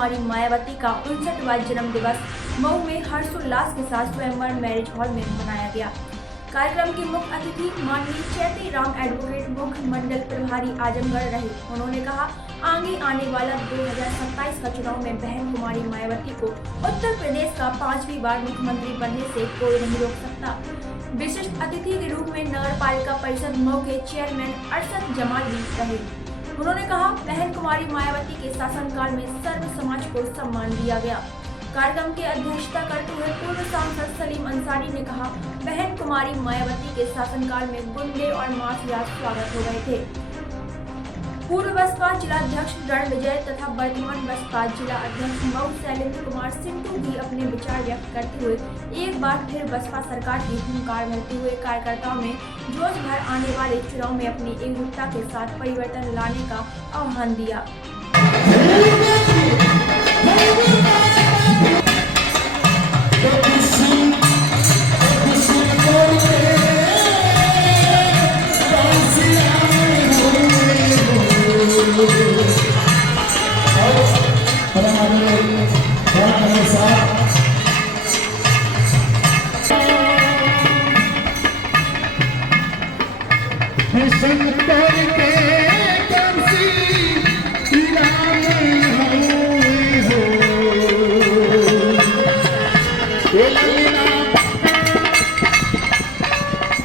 कुमारी मायावती का 59वां जन्म दिवस मऊ में हर्षोल्लास के साथ स्वयंवर मैरिज हॉल में मनाया गया। कार्यक्रम के मुख्य अतिथि माननीय चैती राम एडवोकेट मुख्य मंडल प्रभारी आजमगढ़ रहे। उन्होंने कहा, आगे आने वाला 2027 का चुनाव में बहन कुमारी मायावती को उत्तर प्रदेश का 5वीं बार मुख्यमंत्री बनने से कोई नहीं रोक सकता। विशिष्ट अतिथि के रूप में नगर पालिका परिषद मऊ के चेयरमैन अरशद जमाल भी रहे। उन्होंने कहा, बहन कुमारी मायावती के शासनकाल में सर्व समाज को सम्मान दिया गया। कार्यक्रम की अध्यक्षता करते हुए पूर्व सांसद सलीम अंसारी ने कहा, बहन कुमारी मायावती के शासनकाल में गुंडे और माफिया स्वागत हो गए थे। पूर्व बसपा जिलाध्यक्ष रणविजय तथा वर्तमान बसपा जिला अध्यक्ष मऊ शैलेंद्र कुमार सिंटू भी अपने विचार व्यक्त करते हुए एक बार फिर बसपा सरकार की हुंकार भरते हुए कार्यकर्ताओं में जोश भर आने वाले चुनाव में अपनी एकजुटता के साथ परिवर्तन लाने का आह्वान दिया।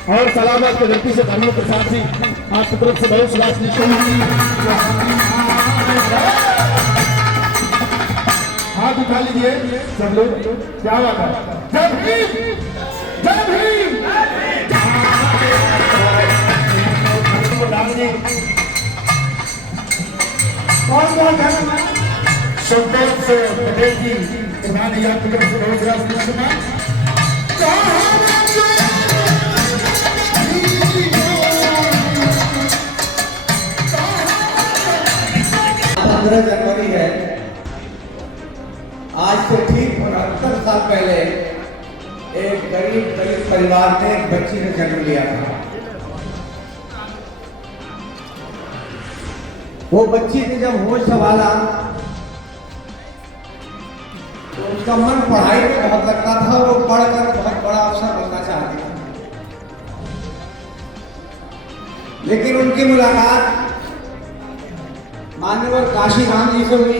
और सलामत के गलती से धर्म प्रसाद जी आपकी तरफ से बहुत सुलास हाथ उठा लीजिए सब लोग। क्या बात है? जय भीम, जय भीम। कौन कौन है? संतोष पटेल जी प्रधान जी आपकी तरफ से बहुत सुलास। जनवरी है, आज से ठीक 69 साल पहले एक गरीब परिवार में एक बच्ची ने जन्म लिया था। वो बच्ची ने जब होश संभाला तो उसका मन पढ़ाई में बहुत लगता था और वो पढ़कर बहुत बड़ा अफसर बनना चाहती थी। लेकिन उनकी मुलाकात मान्यवर काशी राम जी से हुई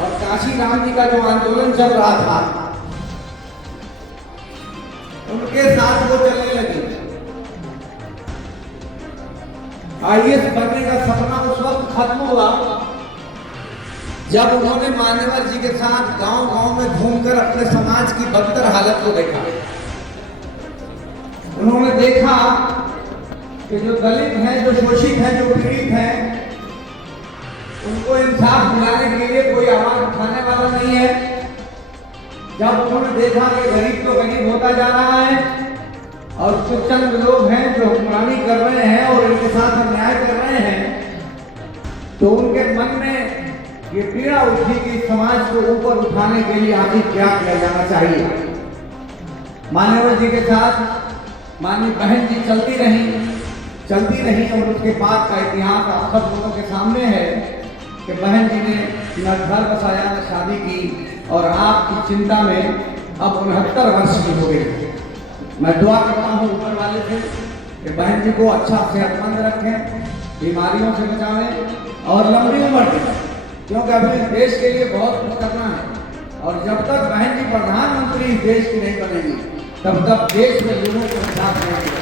और काशी राम जी का जो आंदोलन चल रहा था उनके साथ वो चलने लगी। आईएएस बनने का सपना उस वक्त खत्म हुआ जब उन्होंने मान्यवर जी के साथ गांव-गांव में घूमकर अपने समाज की बदतर हालत को देखा। उन्होंने देखा कि जो दलित हैं, जो शोषित हैं, जो पीड़ित हैं, उनको इंसाफ दिलाने के लिए कोई आवाज उठाने वाला नहीं है। जब उन्होंने देखा कि गरीब तो गरीब होता जा रहा है और कुछ चंद लोग हैं जो हुक्मरानी कर रहे हैं और इनके साथ अन्याय कर रहे हैं, तो उनके मन में ये पीड़ा उठी कि समाज को ऊपर उठाने के लिए आखिर क्या किया जाना चाहिए। मान्यवर जी के साथ माननीय बहन जी चलती रही और उसके बाद का इतिहास आप सब लोगों के सामने है कि बहन जी ने न घर बसाया, न शादी की और आपकी चिंता में अब 69 वर्ष की हो गई। मैं दुआ करता हूँ ऊपर वाले से कि बहन जी को अच्छा सेहतमंद रखें, बीमारियों से बचावें और लंबी उम्र दें, क्योंकि अभी देश के लिए बहुत कुछ करना है। और जब तक बहन जी प्रधानमंत्री इस देश की नहीं बनेगी तब तक देश में लोगों को साथ नहीं।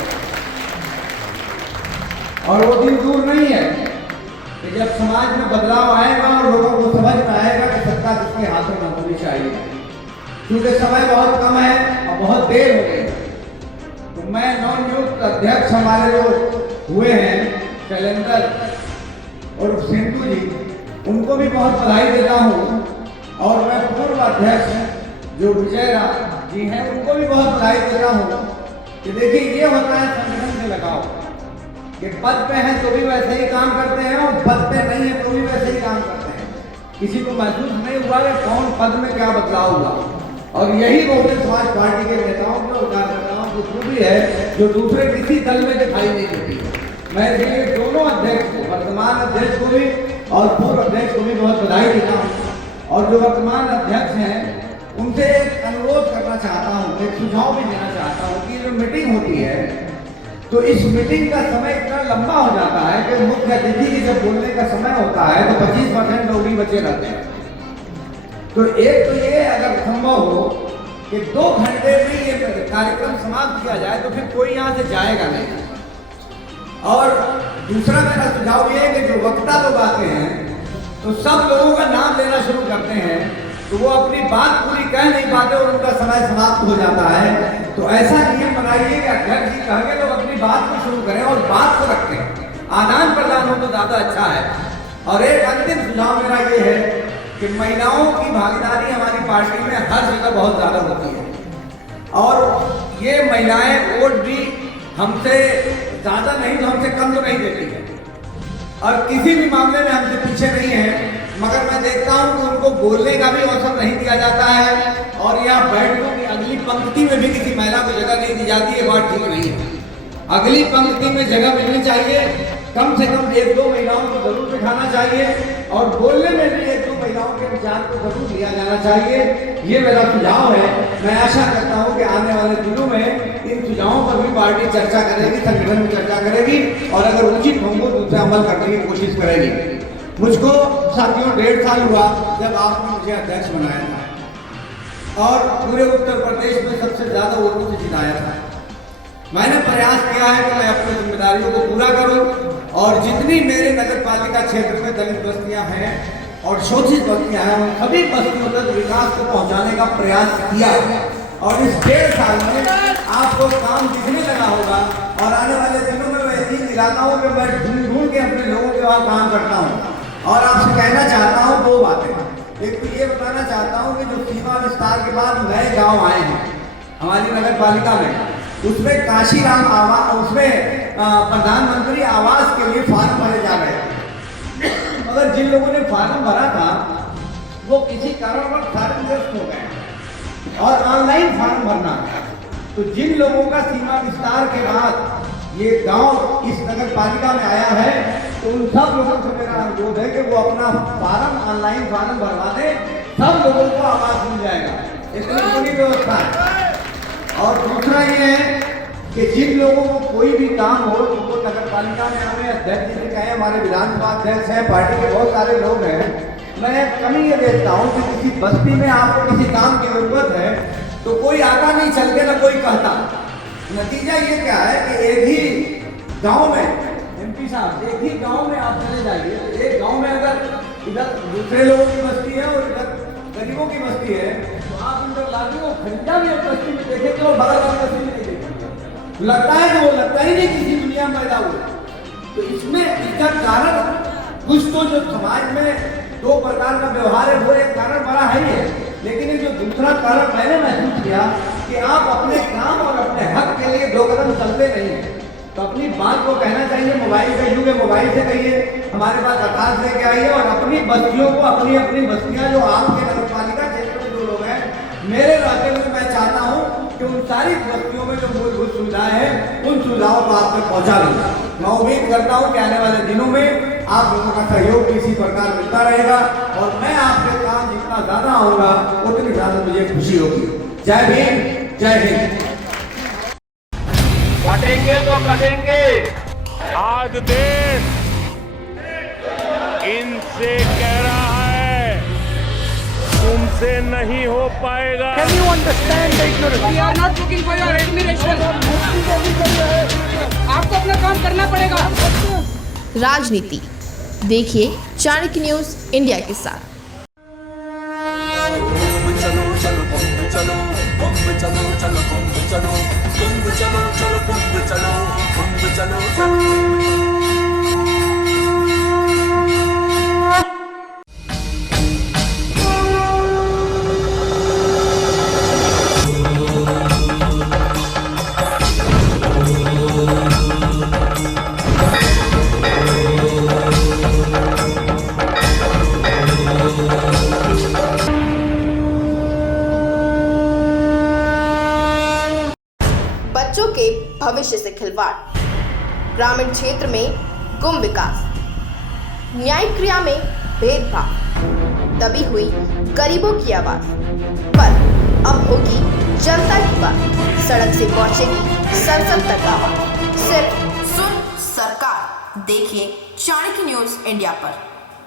और वो दिन दूर नहीं है कि जब समाज में बदलाव आएगा और लोगों को समझ में आएगा कि सत्ता किसके हाथों में होनी चाहिए। क्योंकि समय बहुत कम है और बहुत देर हो गई। तो मैं नवनियुक्त अध्यक्ष हमारे जो हुए हैं शैलेंद्र और सिंटू जी, उनको भी बहुत बधाई देता हूँ। और मैं पूर्व अध्यक्ष जो विजय जी हैं उनको भी बहुत बधाई देता हूँ कि देखिए ये होता है संगठन से लगाओ कि पद पे हैं तो भी वैसे ही काम करते हैं और पद पे नहीं है तो भी वैसे ही काम करते हैं। किसी को महसूस नहीं हुआ कि कौन पद में क्या बदलाव हुआ। और यही बहुजन समाज पार्टी के नेताओं में कार्यकर्ताओं की खूबी है जो दूसरे किसी दल में दिखाई नहीं देती। मैं इसलिए दोनों अध्यक्ष को, वर्तमान अध्यक्ष को भी और पूर्व अध्यक्ष को भी बहुत बधाई देता हूँ। और जो वर्तमान अध्यक्ष हैं उनसे एक अनुरोध करना चाहता हूँ, एक सुझाव भी देना चाहता हूँ कि जो मीटिंग होती है तो इस मीटिंग का समय इतना लंबा हो जाता है कि मुख्य अतिथि के जब बोलने का समय होता है तो 25% लोग ही बचे रहते हैं। तो एक तो ये अगर संभव हो कि 2 घंटे में ये कार्यक्रम समाप्त किया जाए तो फिर कोई यहाँ से जाएगा नहीं। और दूसरा मेरा सुझाव ये है कि जो वक्ता लोग आते हैं तो सब लोगों का नाम लेना शुरू करते हैं तो वो अपनी बात पूरी कह नहीं पाते और उनका समय समाप्त हो जाता है। तो ऐसा नियम बनाइए कि अध्यक्ष जी कहेंगे लोग अपनी बात को शुरू करें और बात को रखें, आदान प्रदान हो तो ज़्यादा अच्छा है। और एक अंतिम सुझाव मेरा ये है कि महिलाओं की भागीदारी हमारी पार्टी में हर जगह बहुत ज़्यादा होती है और ये महिलाएं वोट भी हमसे ज़्यादा नहीं तो हमसे कम तो नहीं देती है और किसी भी मामले में हमसे पीछे नहीं है। मगर मैं देखता हूं कि उनको बोलने का भी अवसर नहीं दिया जाता है और यहाँ बैठने की अगली पंक्ति में भी किसी महिला को जगह नहीं दी जाती है। बात ठीक नहीं है। अगली पंक्ति में जगह मिलनी चाहिए, कम से कम 1-2 महिलाओं को जरूर बिठाना चाहिए और बोलने में भी 1-2 महिलाओं के विचार को जरूर लिया जाना चाहिए। ये मेरा सुझाव है। मैं आशा करता हूँ कि आने वाले दिनों में इन सुझावों पर भी पार्टी चर्चा करेगी, संगठन में चर्चा करेगी और अगर उचित होंगे तो उसे अमल करने की कोशिश करेगी। मुझको साथियों 1.5 साल हुआ जब आपने मुझे अध्यक्ष बनाया था और पूरे उत्तर प्रदेश में सबसे ज्यादा वोटों से जिताया था। मैंने प्रयास किया है कि मैं अपनी जिम्मेदारियों को पूरा करूं और जितनी मेरे नगर पालिका क्षेत्र में दलित बस्तियां हैं और शोषित बस्तियां हैं उन सभी बस्तियों तक विकास को पहुंचाने का प्रयास किया। और इस 1.5 साल में आपको काम दिखने लगा होगा और आने वाले दिनों में मैं यकीन दिलाता हूँ कि मैं ढूंढ के अपने लोगों के वहाँ काम करता हूँ। और आपसे कहना चाहता हूँ 2 बातें। एक तो ये बताना चाहता हूँ कि जो सीमा विस्तार के बाद नए गांव आए हैं हमारी नगर पालिका में, उसमें काशीराम आवास, उसमें प्रधानमंत्री आवास के लिए फार्म भरे जा रहे थे। मगर जिन लोगों ने फार्म भरा था वो किसी कारणवश फार्मग्रस्त हो गए और ऑनलाइन फार्म भरना है। तो जिन लोगों का सीमा विस्तार के बाद ये गांव इस नगर पालिका में आया है तो उन सब लोगों से मेरा अनुरोध है कि वो अपना फार्म ऑनलाइन फार्म भरवा दें, सब लोगों को आवास मिल जाएगा। इतनी पूरी व्यवस्था है। और दूसरा ये है कि जिन लोगों को कोई भी काम हो तो वो नगर पालिका में हमें अध्यक्ष जी कहें, हमारे विधानसभा अध्यक्ष हैं, पार्टी के बहुत सारे लोग हैं। मैं कमी ये देखता हूँ कि किसी बस्ती में आपको किसी काम की जरूरत है तो कोई आता नहीं चल के, ना कोई कहता। नतीजा ये क्या है कि एक ही गांव में एमपी साहब, एक ही गांव में आप चले जाइए तो एक गांव में अगर इधर दूसरे लोगों की बस्ती है और इधर गरीबों की बस्ती है तो आप इधर लागे वो खरीदा भी बस्ती में देखे तो बड़ा बस्ती में नहीं देखेंगे। लगता है कि वो लगता ही नहीं किसी दुनिया में पैदा हुआ। तो इसमें इसका कारण कुछ तो जो समाज में 2 प्रकार का व्यवहार है वो एक कारण बड़ा है ही है। लेकिन ये जो दूसरा कारण मैंने महसूस किया कि आप अपने काम और अपने हक के लिए 2 कदम चलते नहीं हैं। तो अपनी बात को कहना चाहिए, मोबाइल का युग है, मोबाइल से कहिए, हमारे पास अर्थात लेके आइए और अपनी बस्तियों को, अपनी बस्तियां जो आपके नगर पालिका क्षेत्र में जो लोग हैं, मेरे इलाके में मैं चाहता हूँ कि उन सारी बस्तियों में जो मूलभूत सुविधाएं हैं उन सुविधाओं को आप तक पहुँचा दूँ। मैं उम्मीद करता हूँ कि आने वाले दिनों में आप लोगों का सहयोग इसी प्रकार मिलता रहेगा और मैं आपके काम जितना ज्यादा होगा उतनी ज्यादा मुझे खुशी होगी। जय भीम, जय हिंद। कटेंगे तो कटेंगे। आज देश इनसे कह रहा है तुमसे नहीं हो पाएगा। Can you understand the ignorance? We are not looking for your admiration. आपको अपना काम करना पड़ेगा। राजनीति देखिए चाणक्य न्यूज इंडिया के साथ। बच्चों के भविष्य से खिलवाड़, ग्रामीण क्षेत्र में गुम विकास, न्यायिक क्रिया में भेदभाव, दबी हुई गरीबों की आवाज। पर अब होगी जनता की बात, सड़क से पहुंचेगी संसद तक आवाज। सिर्फ सुन सरकार, देखिए चाणक्य न्यूज इंडिया पर।